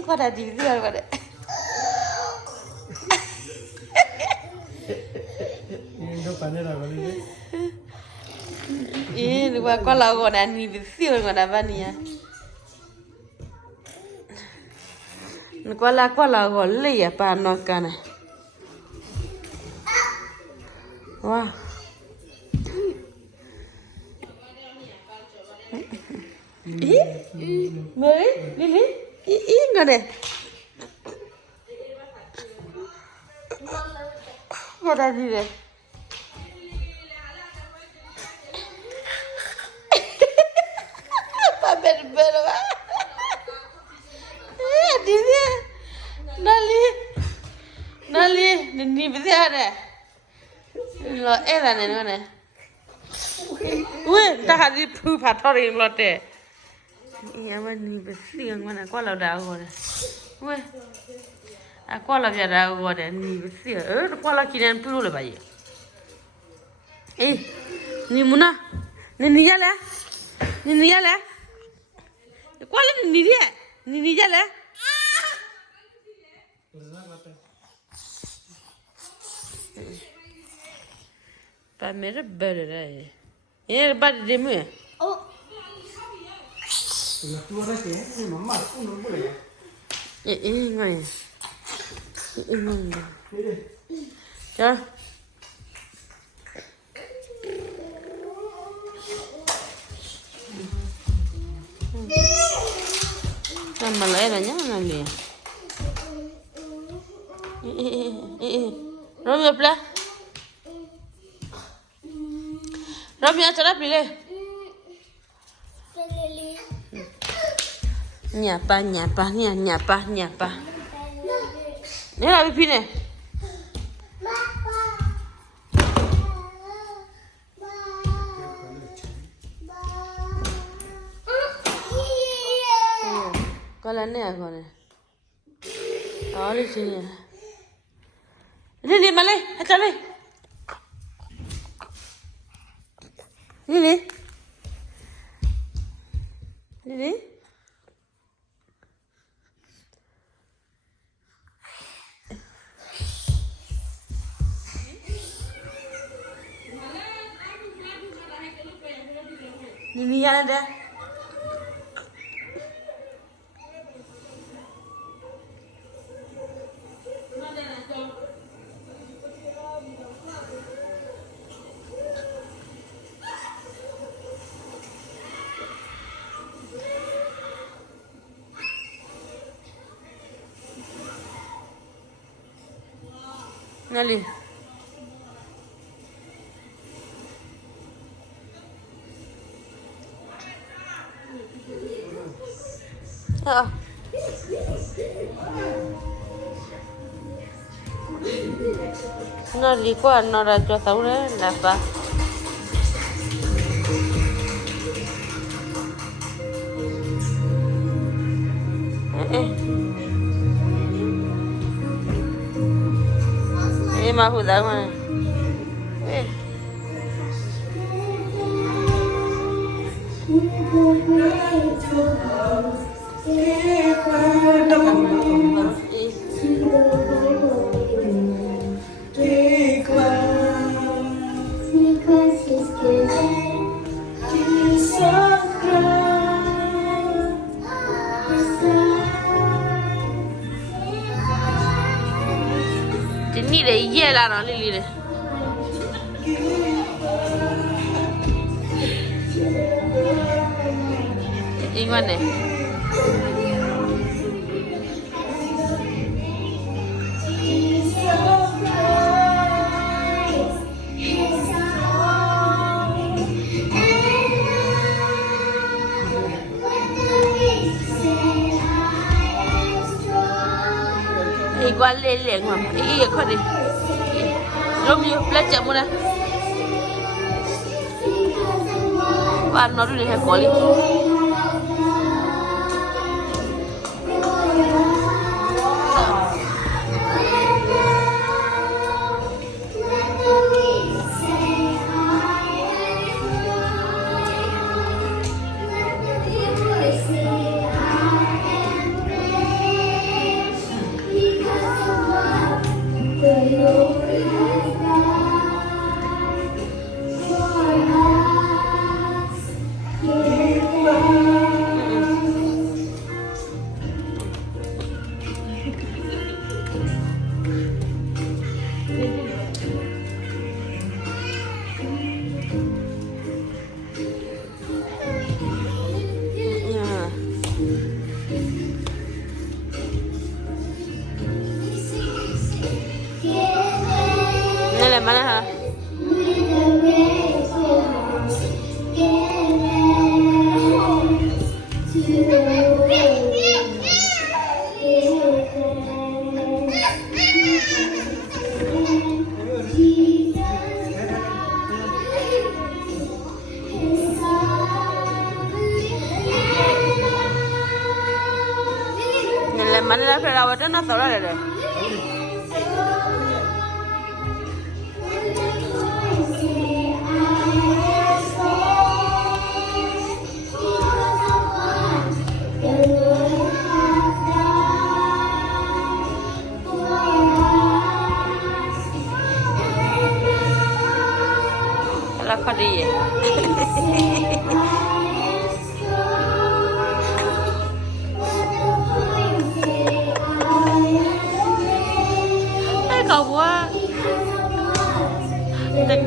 Guarda di video, guarda. Io panera volete? Qua la guarda ni video guarda vania. Qua la guarda lì ya pa no kana. Wow. Mary, Lily, ngade. Guarda di deh. Berbeda. Di dia. Nali, ni bisa ada. Lo era ni mana? Weh, dah hari pu patori lo te. Iya mana ni besi yang mana? Kau lau dah aku dah. Weh, aku lau biar aku dah ni besi. Kau lau kini pu le bayi. Ni muna, ni jala, ni jala. ¿Cuál es ni día? Ni ya la. Para mí es verdad. ¿Es verdad de mí? Oh. ¿Tú vas a qué? Mi mamá, uno puede. Ngay. Mire. Ya. Malah era nyana li. Romi apa? Romi acara pilih. Nyapa. Ni lah pipi ni. Kalau ni aku ni. Awalnya sini. Lili malay, acha le. Lili. Lili yang ada. Nali. Ah. Nali ko ano ra jo tau re la pa. Mah udah mana? Ini deh iya lah nanti Lili deh. Ini mana? Igual lele ngam. Iya kau deh. Romeo belajar mana? Wah, naru ni hekoli. mana ha. Mana dah perawatan nak tahu lah dah. Kalau kau dia. Kau buat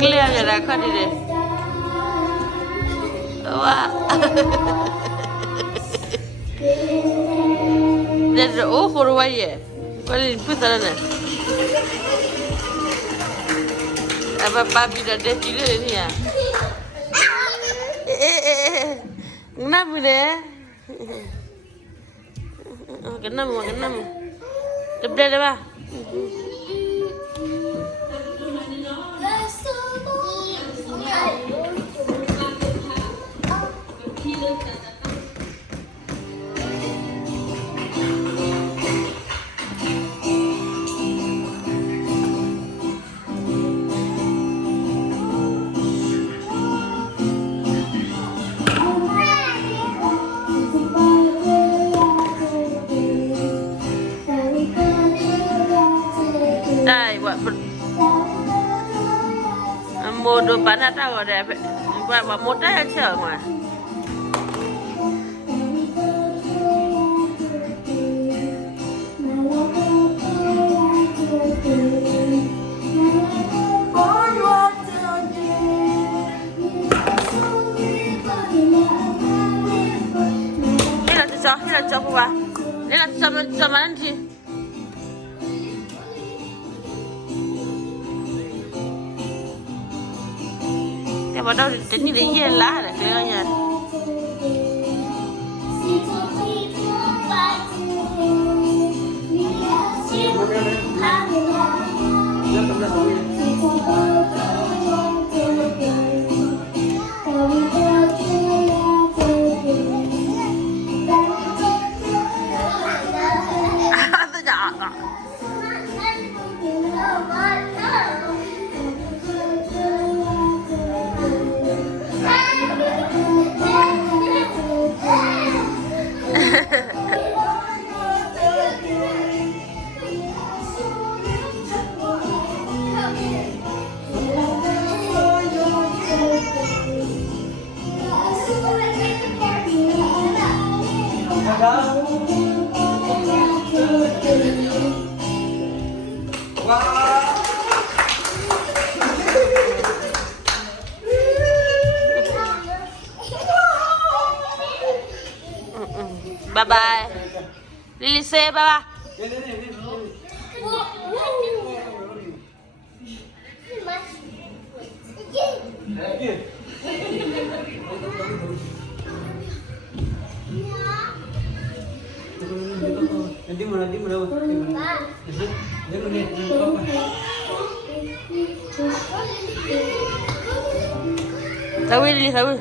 clear je lah kau ni. Wah. Dia oh korwa ye. Kau ni putar na. Apa papi dah pilih ni ya. Kenapa ni? Kenapa? Tebel dah bah. Modo panah tahu dah. Buat motor yang cel mah. Ni lah cakap apa? Ni lah sama nanti. Bắt đầu tính như đấy hiền lá là cái nhỉ. Bye bye. Lily say bye bye. Nanti mana? Tahu Lily tahu.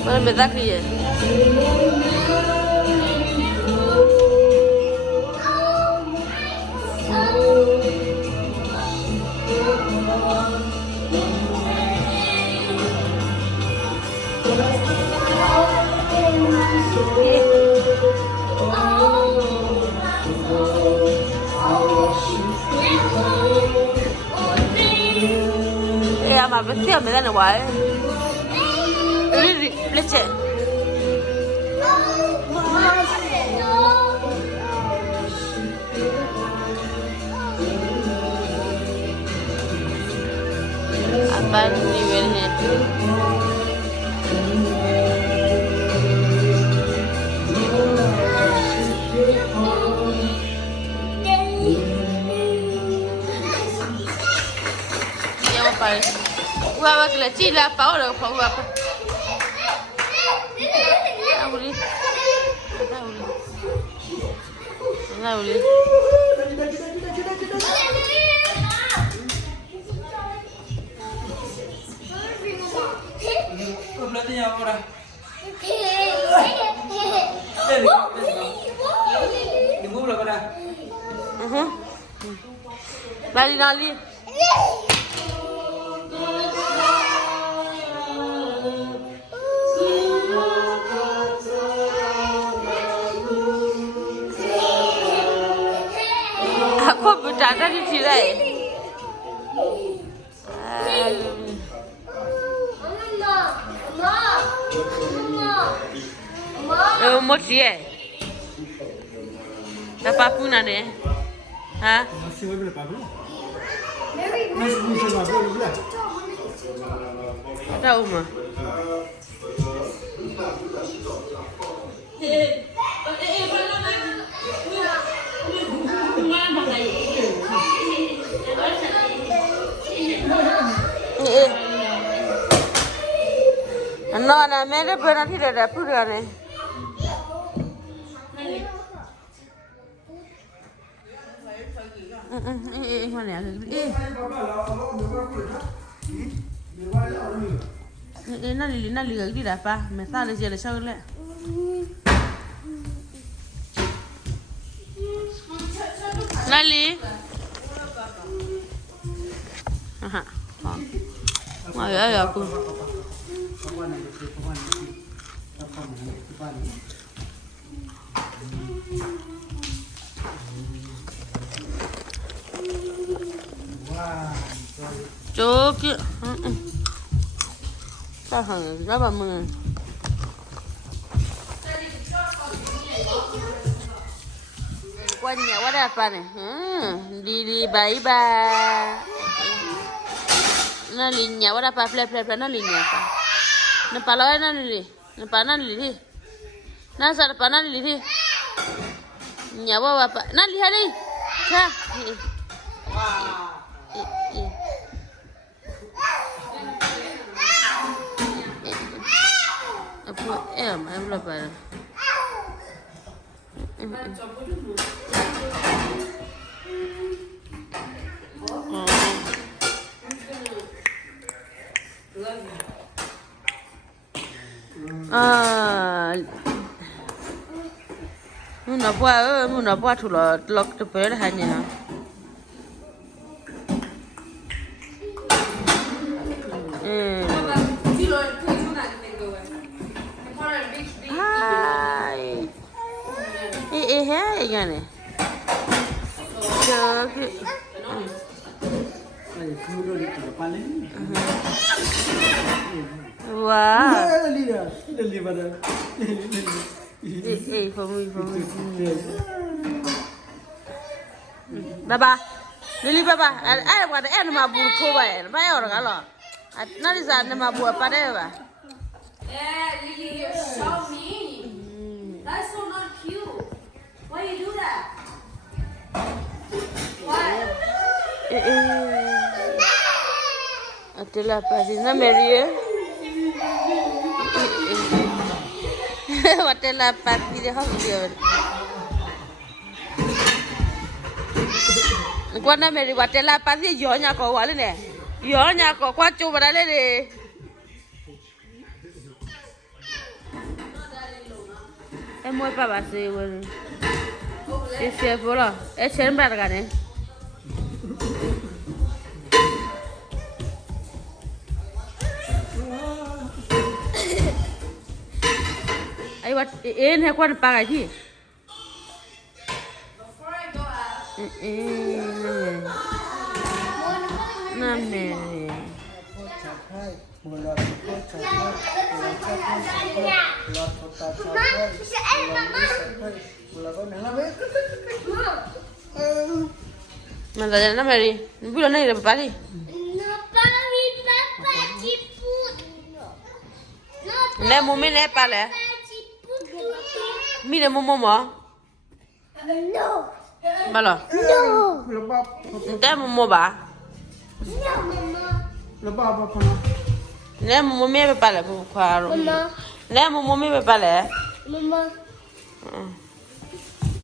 Mana beda kaya? bestia me da igual. Leche. Apa nivelnya? Gua que la chila pa ora pa gua pa. Auli. Auli. Berarti ahora. Ibu berapa dah? Lali. Aku berada di sini. Mau sih? Dapat pun ada, ha? Masih boleh pakai? Masih boleh pakai? Tahu mah? No, no, mere pernah tidak ada pura ni. Mana ya? Nali gak di apa? Mesal aja le shagule. Nali. Aha. Ya aku. Cukup. Tahan, berapa menit? Kuanya, what apa nih? Didi bye. Nalinya, what apa? Play, nalinya apa? Nepala nali, nepana nali. Nasa nepana nali. Nyawa apa? Nali hari. Kah? Apa para? Muna buat tu lok tu per hanya. Hai, gane. Jadi. Wah. Lili pada. Fami. Baba. Lili baba. Ay, pada nama buru koba ya. Bayar orang kalau. Nanti saat nama buat pada apa? Lily, you're so mean. That's so not cute. Why you do that? Why? Itulah pasina Mary. Itulah pasina Hongkong. Kuana Mary, itulah pasina Yonya kau wali ne. Yonya kau kuat cuba dah le. Mau apa bahasa ini? Siapa pula? Siapa berada ni? Ayo, ini aku nak pakai ni. Before I go out. Nama. Bulat coklat, bulat coklat, bulat kotak coklat, bulat kau nak apa? Mana dah nak Mary? Bulan ni dah balik. Nè mua mấy nè ba lẹ. Mi nè mua mua mà. Ba lo. Lebab, Nè mua ba. lebab apa pun? Nè mua mấy ba lẹ mua khoa rồi. Nè mua mấy ba lẹ. Mama.